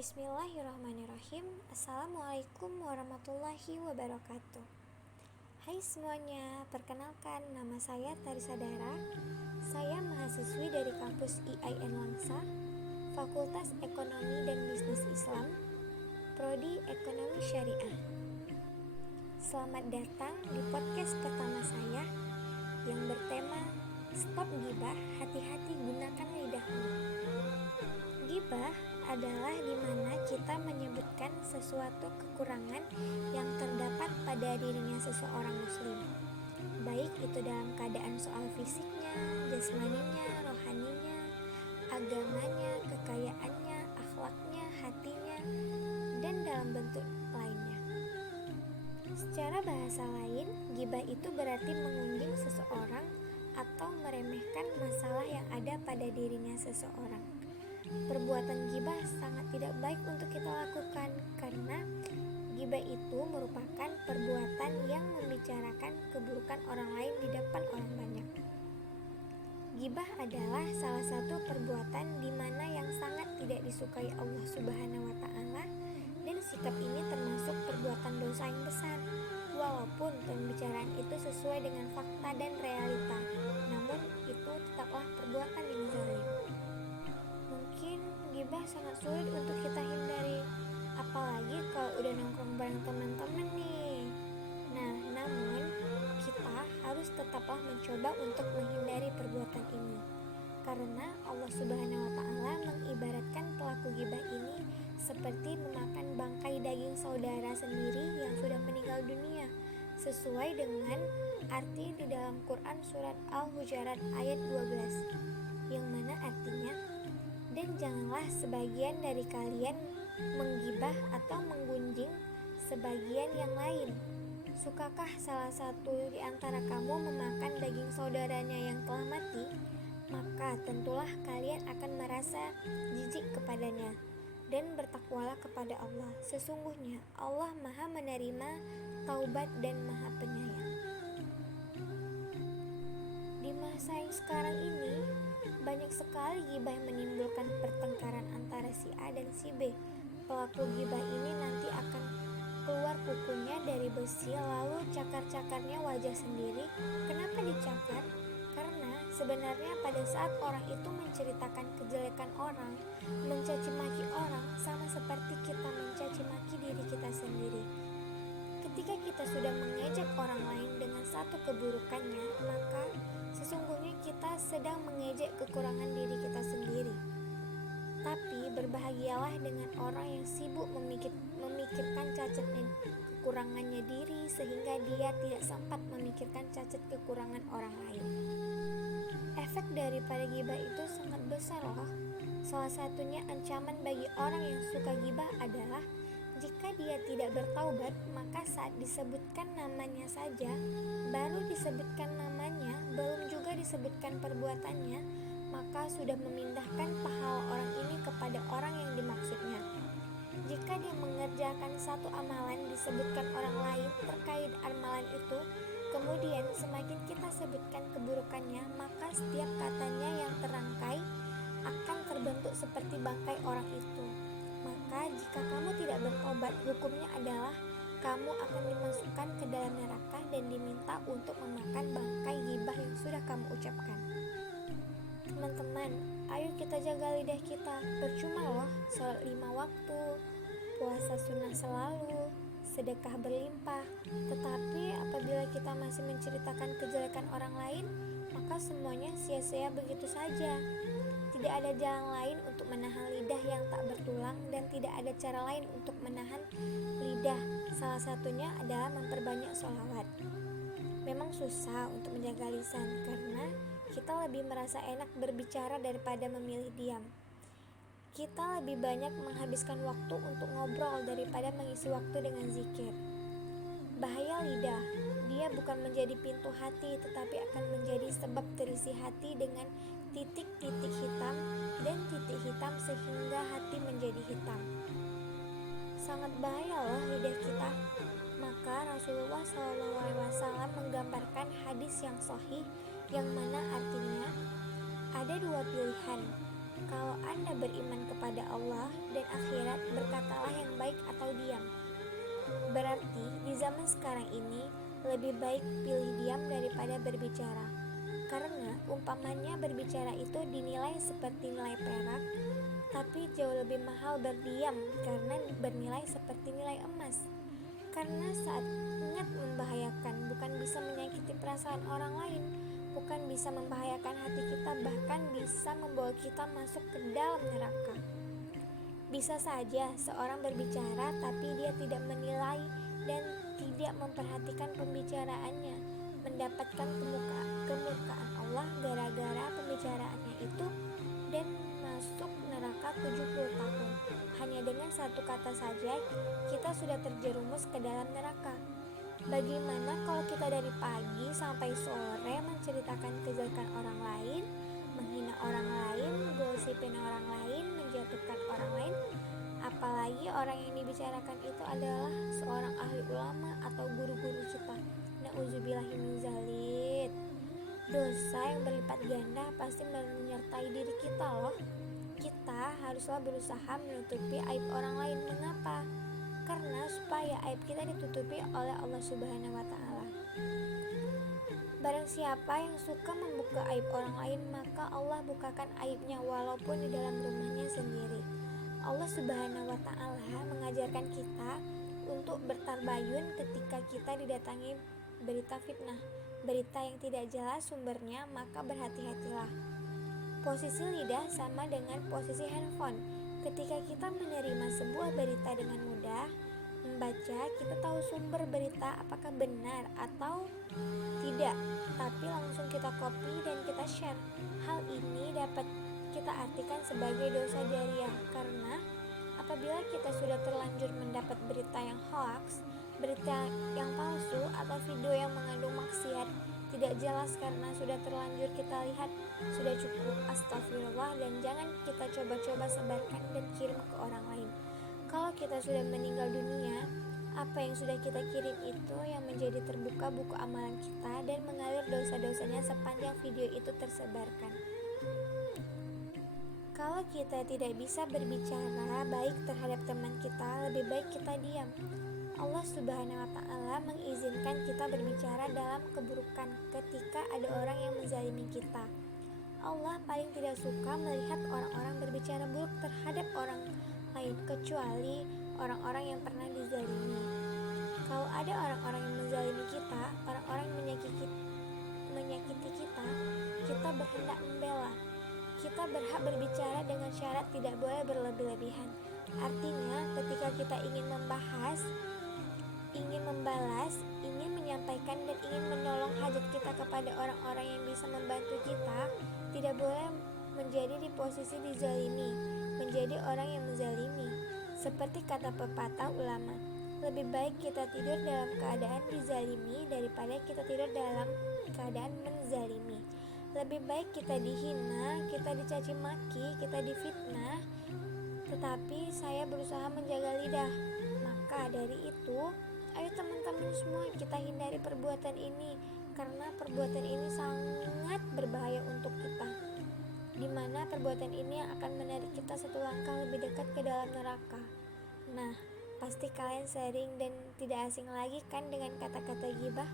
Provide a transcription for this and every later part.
Bismillahirrahmanirrahim. Assalamualaikum warahmatullahi wabarakatuh. Hai semuanya, perkenalkan nama saya Tarisa Dara. Saya mahasiswi dari kampus IAIN Langsa, Fakultas Ekonomi dan Bisnis Islam, Prodi Ekonomi Syariah. Selamat datang di podcast pertama saya yang bertema Stop Gibah, hati-hati gunakan lidahmu. Gibah adalah di mana kita menyebutkan sesuatu kekurangan yang terdapat pada dirinya seseorang muslim, baik itu dalam keadaan soal fisiknya, jasmaninya, rohaninya, agamanya, kekayaannya, akhlaknya, hatinya, dan dalam bentuk lainnya. Secara bahasa lain, gibah itu berarti mengunjing seseorang atau meremehkan masalah yang ada pada dirinya seseorang. Perbuatan gibah sangat tidak baik untuk kita lakukan karena gibah itu merupakan perbuatan yang membicarakan keburukan orang lain di depan orang banyak. Gibah adalah salah satu perbuatan di mana yang sangat tidak disukai Allah Subhanahu wa taala, dan sikap ini termasuk perbuatan dosa yang besar. Walaupun pembicaraan itu sesuai dengan fakta dan realita, namun itu tetaplah perbuatan yang zalim. Mungkin gibah sangat sulit untuk kita hindari, apalagi kalau udah nongkrong bareng teman-teman nih. Namun kita harus tetaplah mencoba untuk menghindari perbuatan ini, karena Allah Subhanahu wa taala mengibaratkan pelaku gibah ini seperti memakan bangkai daging saudara sendiri yang sudah meninggal dunia, sesuai dengan arti di dalam Quran surat Al-Hujurat ayat 12, yang mana artinya, dan janganlah sebagian dari kalian menggibah atau menggunjing sebagian yang lain. Sukakah salah satu di antara kamu memakan daging saudaranya yang telah mati? Maka tentulah kalian akan merasa jijik kepadanya, dan bertakwalah kepada Allah. Sesungguhnya Allah Maha menerima taubat dan Maha penyayang. Di masa yang sekarang ini, banyak sekali gibah yang menimbulkan pertengkaran antara si A dan si B. Pelaku gibah ini nanti akan keluar kukunya dari besi, lalu cakar-cakarnya wajah sendiri. Kenapa dicakar? Karena sebenarnya pada saat orang itu menceritakan kejelekan orang, mencaci maki orang, sama seperti kita mencaci maki diri kita sendiri. Ketika kita sudah mengejek orang lain dengan satu keburukannya, maka sesungguhnya kita sedang mengejek kekurangan diri kita sendiri. Tapi berbahagialah dengan orang yang sibuk memikirkan cacat dan kekurangannya diri, sehingga dia tidak sempat memikirkan cacat kekurangan orang lain. Efek daripada gibah itu sangat besar loh. Salah satunya ancaman bagi orang yang suka gibah adalah jika dia tidak bertaubat, maka saat disebutkan namanya saja, baru disebutkan namanya, belum juga disebutkan perbuatannya, maka sudah memindahkan pahala orang ini kepada orang yang dimaksudnya. Jika dia mengerjakan satu amalan disebutkan orang lain terkait amalan itu, kemudian semakin kita sebutkan keburukannya, maka setiap katanya yang terangkai akan terbentuk seperti bangkai orang itu. Maka jika kamu tidak bertobat, hukumnya adalah kamu akan dimasukkan ke dalam neraka dan diminta untuk memakan bangkai gibah yang sudah kamu ucapkan. Teman-teman, ayo kita jaga lidah kita. Percuma loh sholat 5 waktu, puasa sunnah selalu, sedekah berlimpah, tetapi apabila kita masih menceritakan kejelekan orang lain, maka semuanya sia-sia begitu saja. Tidak ada jalan lain untuk menahan lidah yang tak bertulang, dan tidak ada cara lain untuk menahan lidah. Salah satunya adalah memperbanyak sholawat. Memang susah untuk menjaga lisan karena kita lebih merasa enak berbicara daripada memilih diam. Kita lebih banyak menghabiskan waktu untuk ngobrol daripada mengisi waktu dengan zikir. Bahaya lidah, dia bukan menjadi pintu hati, tetapi akan menjadi sebab terisi hati dengan titik-titik hitam dan titik hitam sehingga hati menjadi hitam. Sangat bahaya loh lidah kita. Maka Rasulullah SAW menggambarkan hadis yang sahih, yang mana artinya ada dua pilihan. Kalau Anda beriman kepada Allah dan akhirat, berkatalah yang baik atau diam. Berarti di zaman sekarang ini lebih baik pilih diam daripada berbicara. Karena umpamanya berbicara itu dinilai seperti nilai perak, tapi jauh lebih mahal berdiam karena bernilai seperti nilai emas. Karena sangat membahayakan, bukan bisa menyakiti perasaan orang lain, bukan bisa membahayakan hati kita, bahkan bisa membawa kita masuk ke dalam neraka. Bisa saja seorang berbicara tapi dia tidak menilai dan tidak memperhatikan pembicaraannya, mendapatkan kemurkaan Allah gara-gara pembicaraannya itu dan masuk neraka 70 tahun. Hanya dengan satu kata saja kita sudah terjerumus ke dalam neraka. Bagaimana kalau kita dari pagi sampai sore menceritakan kejelekan orang lain, menghina orang lain, gosipin orang lain, menjatuhkan orang lain, apalagi orang yang dibicarakan itu adalah seorang ahli ulama atau guru-guru kita. Nauzubillahiminzalik. Dosa yang berlipat ganda pasti menyertai diri kita loh. Kita haruslah berusaha menutupi aib orang lain. Mengapa? Karena supaya aib kita ditutupi oleh Allah Subhanahu wa Ta'ala. Barang siapa yang suka membuka aib orang lain, maka Allah bukakan aibnya walaupun di dalam rumahnya sendiri. Allah Subhanahu wa Ta'ala mengajarkan kita untuk bertabayun ketika kita didatangi berita fitnah, berita yang tidak jelas sumbernya, maka berhati-hatilah. Posisi lidah sama dengan posisi handphone. Ketika kita menerima sebuah berita dengan mudah, membaca, kita tahu sumber berita apakah benar atau tidak, tapi langsung kita copy dan kita share. Hal ini dapat kita artikan sebagai dosa jariah, karena apabila kita sudah terlanjur mendapat berita yang hoax, berita yang palsu, atau video yang mengandung maksiat tidak jelas karena sudah terlanjur kita lihat, sudah cukup astagfirullah dan jangan kita coba-coba sebarkan dan kirim ke orang lain. Kalau kita sudah meninggal dunia, apa yang sudah kita kirim itu yang menjadi terbuka buku amalan kita dan mengalir dosa-dosanya sepanjang video itu tersebarkan. Kalau kita tidak bisa berbicara baik terhadap teman kita, lebih baik kita diam. Allah Subhanahu wa Ta'ala mengizinkan kita berbicara dalam keburukan ketika ada orang yang menzalimi kita. Allah paling tidak suka melihat orang-orang berbicara buruk terhadap orang lain, kecuali orang-orang yang pernah dizalimi. Kalau ada orang-orang yang menzalimi kita, orang-orang yang menyakiti kita, kita berhendak membela. Kita berhak berbicara dengan syarat tidak boleh berlebih-lebihan. Artinya, ketika kita ingin membahas, ingin membalas, ingin menyampaikan dan ingin menolong hajat kita kepada orang-orang yang bisa membantu kita, tidak boleh menjadi di posisi dizalimi, menjadi orang yang menzalimi. Seperti kata pepatah ulama, lebih baik kita tidur dalam keadaan dizalimi daripada kita tidur dalam keadaan menzalimi. Lebih baik kita dihina, kita dicaci maki, kita difitnah, tetapi saya berusaha menjaga lidah. Maka dari itu, ayo teman-teman semua kita hindari perbuatan ini, karena perbuatan ini sangat berbahaya untuk kita, dimana perbuatan ini akan menarik kita satu langkah lebih dekat ke dalam neraka. Nah, pasti kalian sering dan tidak asing lagi kan dengan kata-kata gibah.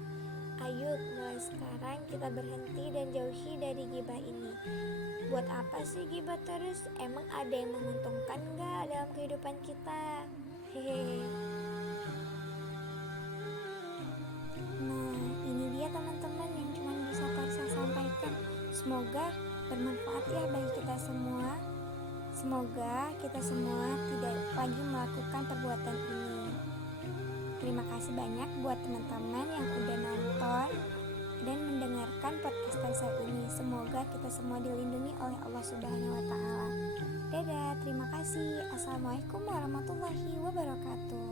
Ayo mulai sekarang kita berhenti dan jauhi dari gibah ini. Buat apa sih gibah terus? Emang ada yang menguntungkan gak dalam kehidupan kita? Hehehe. Nah, ini dia teman-teman yang cuma bisa Tarsa sampaikan. Semoga bermanfaat ya bagi kita semua. Semoga kita semua tidak lagi melakukan perbuatan ini. Terima kasih banyak buat teman-teman yang udah nonton dan mendengarkan podcast Tarsa ini. Semoga kita semua dilindungi oleh Allah Subhanahu wa Ta'ala. Dadah, terima kasih. Assalamualaikum warahmatullahi wabarakatuh.